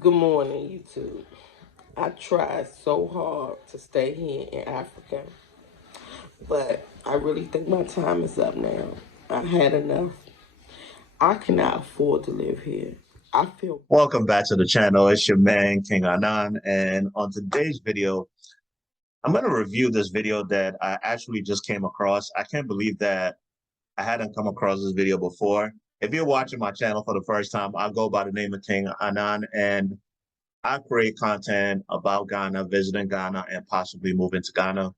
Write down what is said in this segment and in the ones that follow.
Good morning, YouTube. I tried so hard to stay here in Africa, but I really think my time is up now. I've had enough. I cannot afford to live here. I feel Welcome back to the channel. It's your man, King Anan. And on today's video, I'm going to review this video that I actually just came across. I can't believe that I hadn't come across this video before. If you're watching my channel for the first time, I go by the name of King Anan, and I create content about Ghana, visiting Ghana, and possibly moving to Ghana.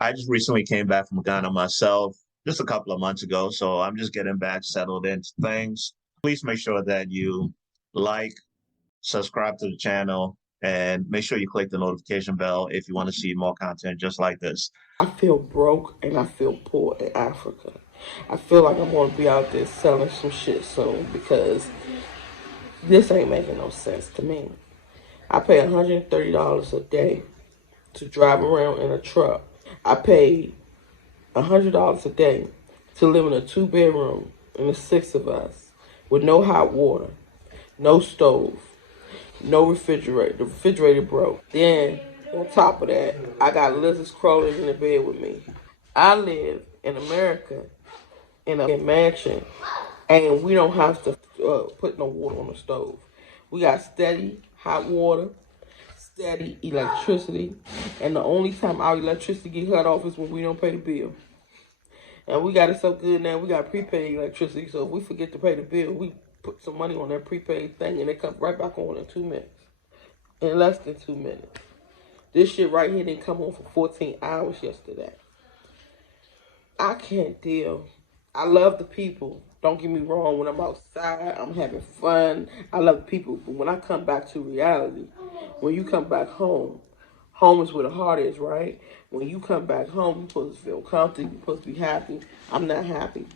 I just recently came back from Ghana myself just a couple of months ago, so I'm just getting back settled into things. Please make sure that you like, subscribe to the channel, and make sure you click the notification bell if you want to see more content just like this. I feel broke and I feel poor in Africa. I feel like I'm gonna be out there selling some shit soon because this ain't making no sense to me. I pay $130 a day to drive around in a truck. I pay $100 a day to live in a 2-bedroom and the 6 of us with no hot water, no stove, no refrigerator. The refrigerator broke. Then on top of that, I got lizards crawling in the bed with me. I live in America in a mansion, and we don't have to put no water on the stove. We got steady hot water, steady electricity, and the only time our electricity get cut off is when we don't pay the bill. And we got it so good now, we got prepaid electricity, so if we forget to pay the bill, we put some money on that prepaid thing and it comes right back on in 2 minutes. In less than 2 minutes. This shit right here didn't come on for 14 hours yesterday. I can't deal. I love the people. Don't get me wrong, when I'm outside, I'm having fun. I love people, but when I come back to reality, when you come back home, home is where the heart is, right? When you come back home, you're supposed to feel comfortable, you're supposed to be happy. I'm not happy.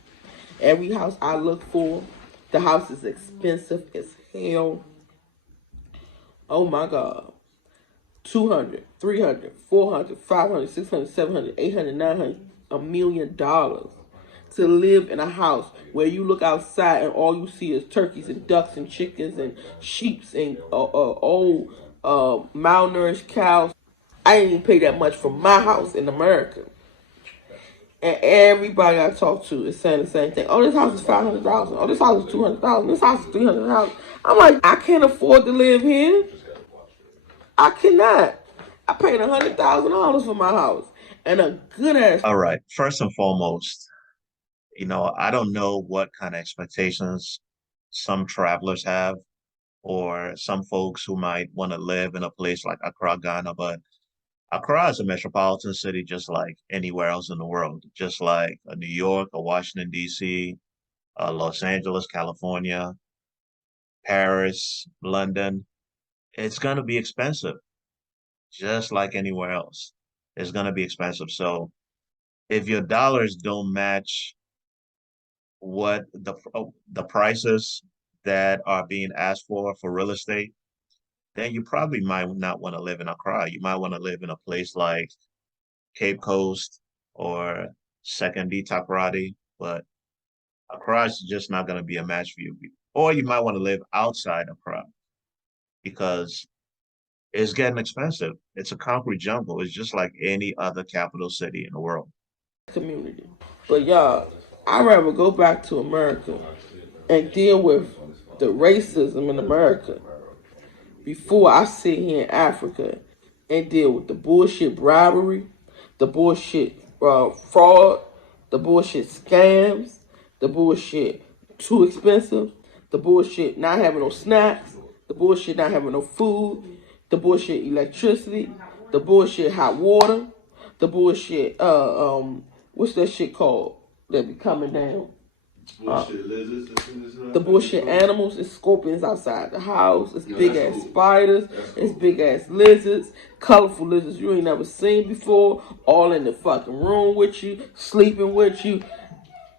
Every house I look for, the house is expensive as hell. Oh my God. 200, 300, 400, 500, 600, 700, 800, 900, $1 million to live in a house where you look outside and all you see is turkeys and ducks and chickens and sheeps and old malnourished cows. I didn't even pay that much for my house in America. And everybody I talk to is saying the same thing. Oh, this house is $500,000. Oh, this house is $200,000. This house is $300,000. I'm like, I can't afford to live here. I cannot. I paid $100,000 for my house and a good ass. All right, first and foremost, I don't know what kind of expectations some travelers have or some folks who might want to live in a place like Accra, Ghana, but Accra is a metropolitan city just like anywhere else in the world, just like New York or Washington, D.C., Los Angeles, California, Paris, London. It's going to be expensive, just like anywhere else. It's going to be expensive. So if your dollars don't match what the prices that are being asked for real estate, then you probably might not want to live in Accra. You might want to live in a place like Cape Coast or Second Takoradi, but Accra is just not going to be a match for you. Or you might want to live outside Accra because it's getting expensive. It's a concrete jungle. It's just like any other capital city in the world. Community. But y'all, I'd rather go back to America and deal with the racism in America before I sit here in Africa and deal with the bullshit bribery, the bullshit fraud, the bullshit scams, the bullshit too expensive, the bullshit not having no snacks, the bullshit not having no food, the bullshit electricity, the bullshit hot water, the bullshit what's that shit called that be coming down? The bullshit animals, it's scorpions outside the house, it's big ass spiders, it's big ass lizards, colorful lizards you ain't never seen before, all in the fucking room with you, sleeping with you.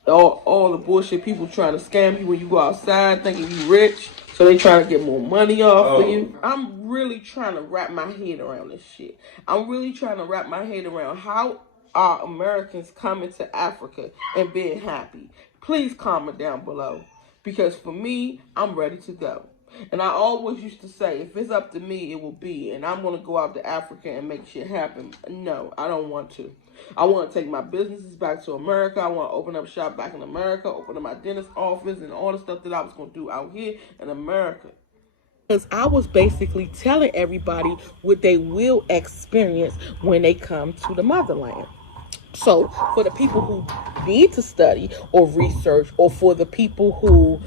All the bullshit people trying to scam you when you go outside thinking you rich, so they trying to get more money off of you. I'm really trying to wrap my head around this shit. I'm really trying to wrap my head around how are Americans coming to Africa and being happy. Please comment down below, because for me, I'm ready to go. And I always used to say, if it's up to me, it will be. And I'm going to go out to Africa and make shit happen. No, I don't want to. I want to take my businesses back to America. I want to open up shop back in America, open up my dentist office, and all the stuff that I was going to do out here in America. Because I was basically telling everybody what they will experience when they come to the motherland. So, for the people who need to study or research, or for the people who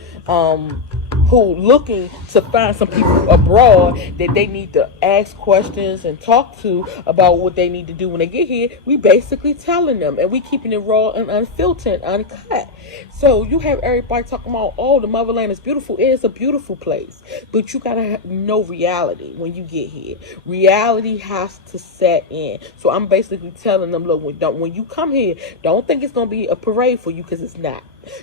looking to find some people abroad that they need to ask questions and talk to about what they need to do when they get here, we basically telling them, and we keeping it raw and unfiltered, uncut. So you have everybody talking about, oh, the motherland is beautiful. It is a beautiful place, but you gotta know reality when you get here. Reality has to set in. So I'm basically telling them, look, when you come here, don't think it's gonna be a parade for you, because it's not.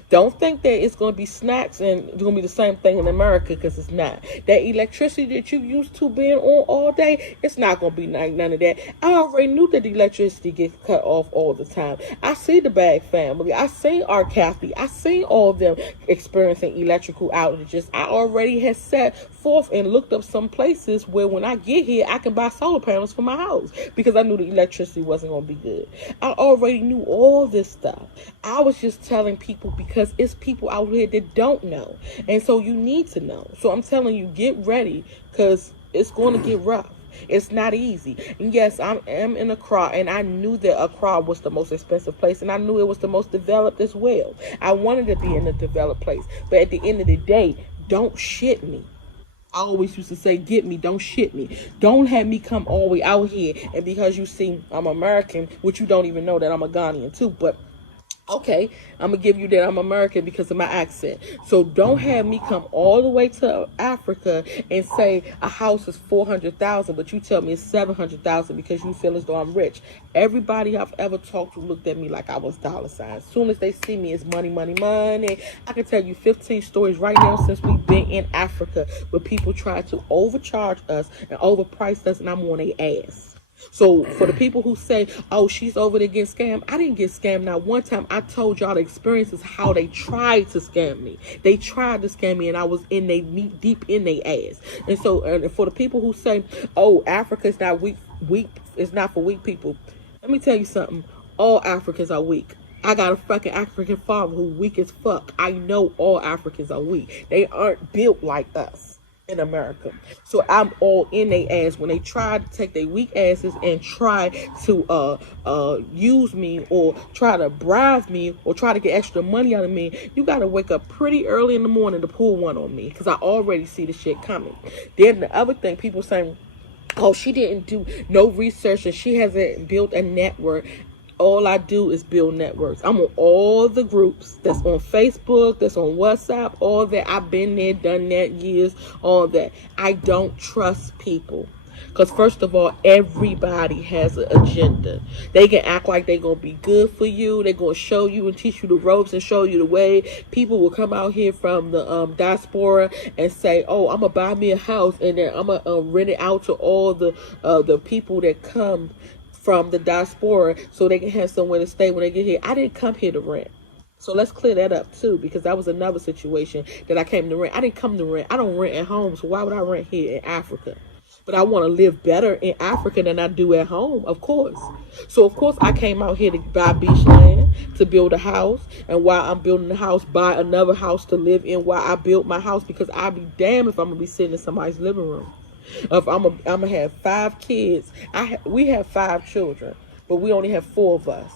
Don't think that it's going to be snacks and it's going to be the same thing in America, because it's not. That electricity that you used to being on all day, it's not going to be none of that. I already knew that the electricity gets cut off all the time. I see the Bag family. I seen our Kathy. I seen all of them experiencing electrical outages. I already had set forth and looked up some places where when I get here, I can buy solar panels for my house, because I knew the electricity wasn't going to be good. I already knew all this stuff. I was just telling people because it's people out here that don't know. And so you need to know. So I'm telling you, get ready, because it's going to get rough. It's not easy. And yes, I am in Accra, and I knew that Accra was the most expensive place, and I knew it was the most developed as well. I wanted to be in a developed place. But at the end of the day, don't shit me. I always used to say, get me, don't shit me. Don't have me come all the way out here, and because you see I'm American, which you don't even know that I'm a Ghanaian too, but okay, I'm gonna give you that I'm American because of my accent. So don't have me come all the way to Africa and say a house is 400,000, but you tell me it's 700,000 because you feel as though I'm rich. Everybody I've ever talked to looked at me like I was dollar signs. As soon as they see me, it's money, money, money. I can tell you 15 stories right now since we've been in Africa where people try to overcharge us and overprice us, and I'm on their ass. So for the people who say, oh, she's over there getting scammed, I didn't get scammed not one time. I told y'all the experiences how they tried to scam me. They tried to scam me, and I was in they deep in their ass. And so and for the people who say, oh, Africa is not weak is not for weak people. Let me tell you something. All Africans are weak. I got a fucking African father who weak as fuck. I know all Africans are weak. They aren't built like us in America. So I'm all in their ass when they try to take their weak asses and try to use me, or try to bribe me, or try to get extra money out of me. You gotta wake up pretty early in the morning to pull one on me, because I already see the shit coming. Then the other thing, people saying, oh, she didn't do no research and she hasn't built a network. All I do is build networks. I'm on all the groups that's on Facebook, that's on WhatsApp, all that. I've been there, done that, years, all that. I don't trust people. Because first of all, everybody has an agenda. They can act like they're going to be good for you. They're going to show you and teach you the ropes and show you the way. People will come out here from the diaspora and say, oh, I'm going to buy me a house, and then I'm going to rent it out to all the people that come from the diaspora so they can have somewhere to stay when they get here. I didn't come here to rent. So let's clear that up too, because that was another situation that I came to rent. I didn't come to rent. I don't rent at home, so why would I rent here in Africa? But I want to live better in Africa than I do at home, of course. So of course I came out here to buy beach land, to build a house, and while I'm building the house, buy another house to live in while I build my house, because I'd be damned if I'm gonna be sitting in somebody's living room. If I'm gonna have 5 kids, we have 5 children, but we only have 4 of us,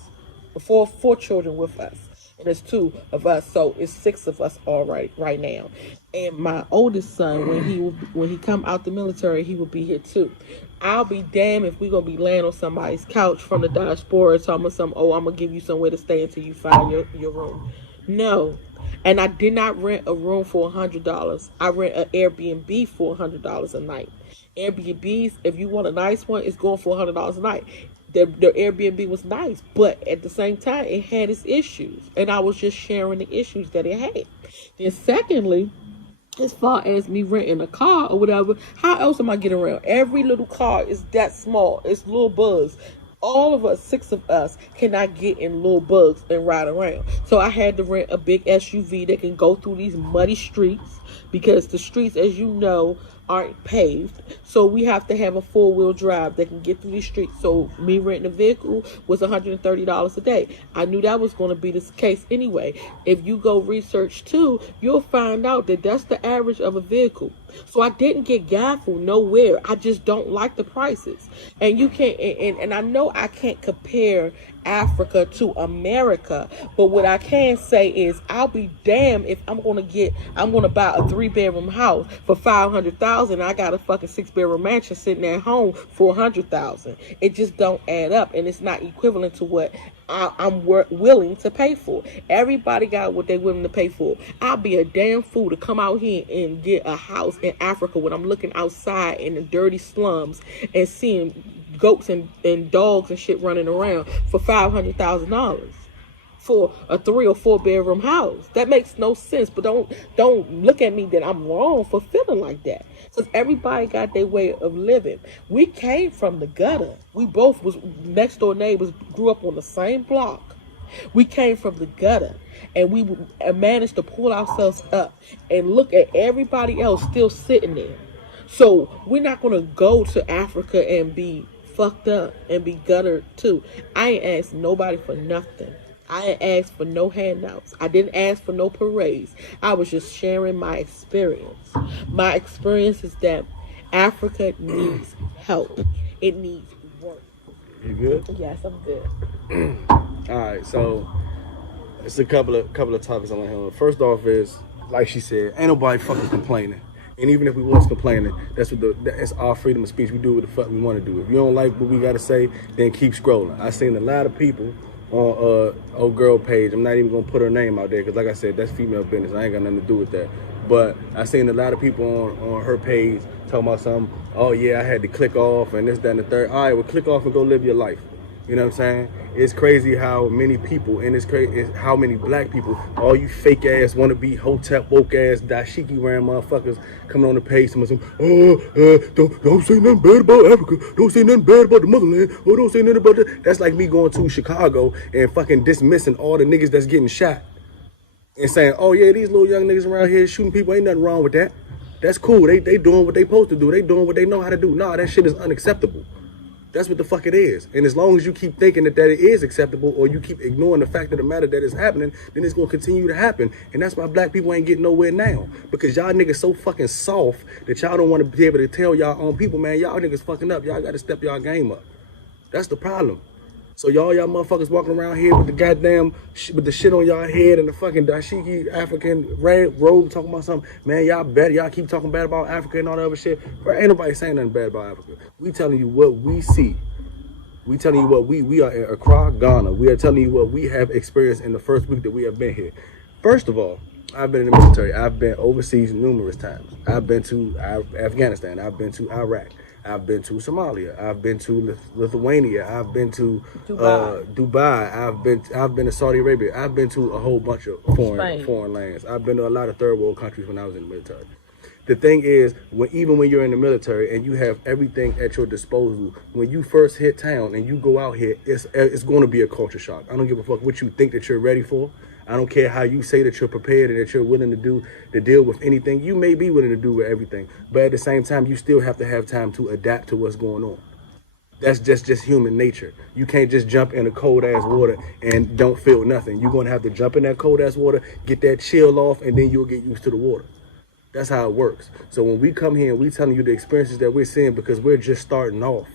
four children with us, and it's 2 of us, so it's 6 of us all right now. And my oldest son, when he come out the military, he will be here too. I'll be damned if we gonna be laying on somebody's couch from the diaspora talking about some, oh, I'm gonna give you somewhere to stay until you find your room. No. And I did not rent a room for $100. I rent an Airbnb for $100 a night. Airbnbs, if you want a nice one, it's going for $100 a night. The Airbnb was nice, but at the same time, it had its issues, and I was just sharing the issues that it had. Then, secondly, as far as me renting a car or whatever, how else am I getting around? Every little car is that small. It's little buzz. All of us, 6 of us, cannot get in little bugs and ride around. So I had to rent a big SUV that can go through these muddy streets because the streets, as you know, aren't paved. So we have to have a 4-wheel drive that can get through these streets. So me renting a vehicle was $130 a day. I knew that was going to be the case anyway. If you go research too, you'll find out that that's the average of a vehicle. So I didn't get gaffled nowhere. I just don't like the prices. And you can't, and I know I can't compare Africa to America, but what I can say is I'll be damned if I'm gonna buy a 3-bedroom house for 500,000. I got a fucking 6-bedroom mansion sitting at home for 100,000. It just don't add up, and it's not equivalent to what I'm willing to pay for. Everybody got what they're willing to pay for. I'll be a damn fool to come out here and get a house in Africa when I'm looking outside in the dirty slums and seeing goats and dogs and shit running around for $500,000 for a 3 or 4-bedroom house. That makes no sense. But don't look at me that I'm wrong for feeling like that. Because everybody got their way of living. We came from the gutter. We both was next door neighbors, grew up on the same block. We came from the gutter, and we managed to pull ourselves up and look at everybody else still sitting there. So we're not gonna go to Africa and be fucked up and be guttered too. I ain't asked nobody for nothing. I ain't asked for no handouts. I didn't ask for no parades. I was just sharing my experience. My experience is that Africa needs help. It needs work. You good? Yes, I'm good. All right, so it's a couple of topics I want to handle. First off is, like she said, ain't nobody fucking complaining. And even if we was complaining, that's our freedom of speech. We do what the fuck we want to do. If you don't like what we got to say, then keep scrolling. I seen a lot of people on old girl page. I'm not even gonna put her name out there because, like I said, that's female business. I ain't got nothing to do with that. But I seen a lot of people on her page talking about something. Oh yeah, I had to click off and this, that, and the third. All right, well, click off and go live your life. You know what I'm saying? It's crazy how many people, and it's crazy how many black people, all you fake ass, wanna be hotep, woke ass, dashiki wearing motherfuckers coming on the page and saying, don't say nothing bad about Africa, don't say nothing bad about the motherland, or don't say nothing about that. That's like me going to Chicago and fucking dismissing all the niggas that's getting shot and saying, oh yeah, these little young niggas around here shooting people, ain't nothing wrong with that. That's cool. They doing what they supposed to do. They doing what they know how to do. Nah, that shit is unacceptable. That's what the fuck it is. And as long as you keep thinking that it is acceptable, or you keep ignoring the fact of the matter that is happening, then it's gonna continue to happen. And that's why black people ain't getting nowhere now. Because y'all niggas so fucking soft that y'all don't want to be able to tell y'all own people, man, y'all niggas fucking up. Y'all gotta step y'all game up. That's the problem. So y'all motherfuckers walking around here with the goddamn, with the shit on y'all head and the fucking dashiki African red robe talking about something. Man, y'all keep talking bad about Africa and all that other shit. Bro, ain't nobody saying nothing bad about Africa. We telling you what we see. We telling you what we are in Accra, Ghana. We are telling you what we have experienced in the first week that we have been here. First of all, I've been in the military. I've been overseas numerous times. I've been to Afghanistan. I've been to Iraq. I've been to Somalia. I've been to Lithuania. I've been to Dubai. I've been to Saudi Arabia. I've been to a whole bunch of foreign lands. I've been to a lot of third world countries when I was in the military. The thing is, even when you're in the military and you have everything at your disposal, when you first hit town and you go out here, it's going to be a culture shock. I don't give a fuck what you think that you're ready for. I don't care how you say that you're prepared and that you're willing to deal with anything. You may be willing to do with everything, but at the same time, you still have to have time to adapt to what's going on. That's just human nature. You can't just jump in a cold ass water and don't feel nothing. You're going to have to jump in that cold ass water, get that chill off, and then you'll get used to the water. That's how it works. So when we come here and we telling you the experiences that we're seeing because we're just starting off,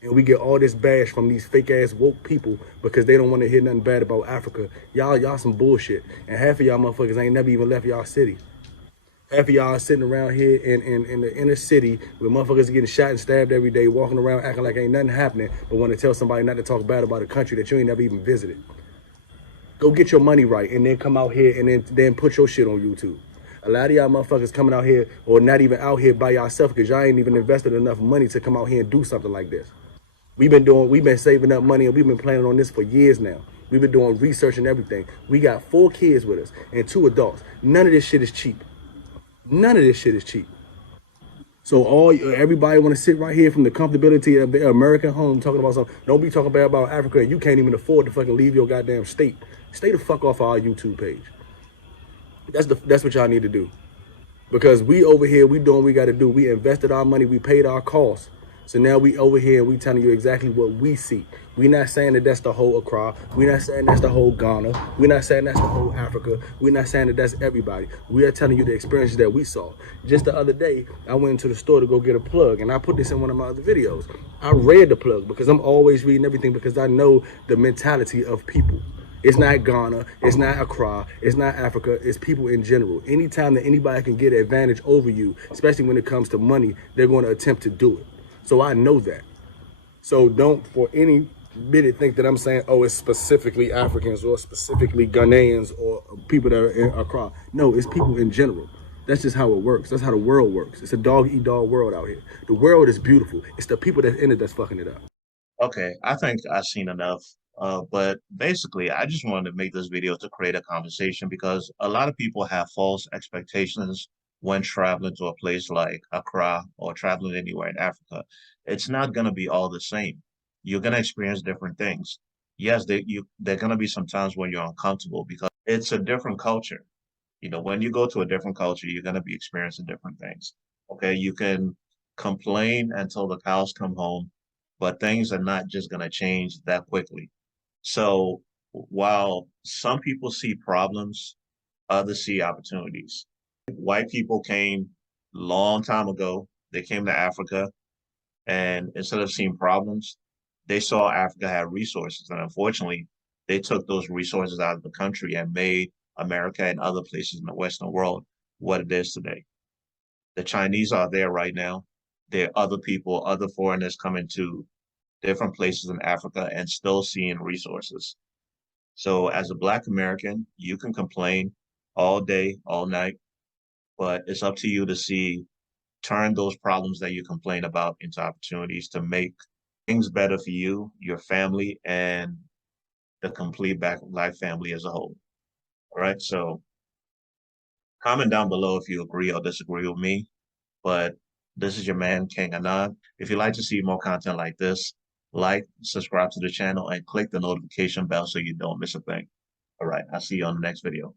and we get all this bash from these fake ass woke people because they don't want to hear nothing bad about Africa. Y'all some bullshit. And half of y'all motherfuckers ain't never even left y'all city. Half of y'all sitting around here in the inner city where motherfuckers getting shot and stabbed every day, walking around acting like ain't nothing happening, but want to tell somebody not to talk bad about a country that you ain't never even visited. Go get your money right and then come out here and then put your shit on YouTube. A lot of y'all motherfuckers coming out here or not even out here by yourself because y'all ain't even invested enough money to come out here and do something like this. We've been saving up money and we've been planning on this for years now. We've been doing research and everything. We got 4 kids with us and 2 adults. None of this shit is cheap. None of this shit is cheap. So everybody want to sit right here from the comfortability of their American home talking about something. Don't be talking bad about Africa and you can't even afford to fucking leave your goddamn state. Stay the fuck off our YouTube page. That's what y'all need to do. Because we over here, we doing what we got to do. We invested our money, we paid our costs. So now we over here and we telling you exactly what we see. We not saying that that's the whole Accra. We not saying that's the whole Ghana. We not saying that's the whole Africa. We not saying that that's everybody. We are telling you the experiences that we saw. Just the other day, I went into the store to go get a plug, and I put this in one of my other videos. I read the plug because I'm always reading everything because I know the mentality of people. It's not Ghana, it's not Accra, it's not Africa, it's people in general. Anytime that anybody can get an advantage over you, especially when it comes to money, they're going to attempt to do it. So I know that. So don't for any minute think that I'm saying, oh, it's specifically Africans or specifically Ghanaians or people that are in Accra. No, it's people in general. That's just how it works. That's how the world works. It's a dog-eat-dog world out here. The world is beautiful. It's the people that's in it that's fucking it up. Okay, I think I've seen enough. But basically, I just wanted to make this video to create a conversation because a lot of people have false expectations when traveling to a place like Accra or traveling anywhere in Africa. It's not going to be all the same. You're going to experience different things. Yes, there are going to be some times when you're uncomfortable because it's a different culture. You know, when you go to a different culture, you're going to be experiencing different things. Okay, you can complain until the cows come home, but things are not just going to change that quickly. So while some people see problems, others see opportunities. White people came long time ago. They came to Africa, and instead of seeing problems, they saw Africa had resources. And unfortunately, they took those resources out of the country and made America and other places in the Western world what it is today. The Chinese are there right now. There are other people, other foreigners coming to different places in Africa and still seeing resources. So as a Black American, you can complain all day, all night, but it's up to you to turn those problems that you complain about into opportunities to make things better for you, your family, and the complete Black life family as a whole. All right. So comment down below if you agree or disagree with me. But this is your man, King Anand. If you'd like to see more content like this, like, subscribe to the channel, and click the notification bell so you don't miss a thing. All right. I'll see you on the next video.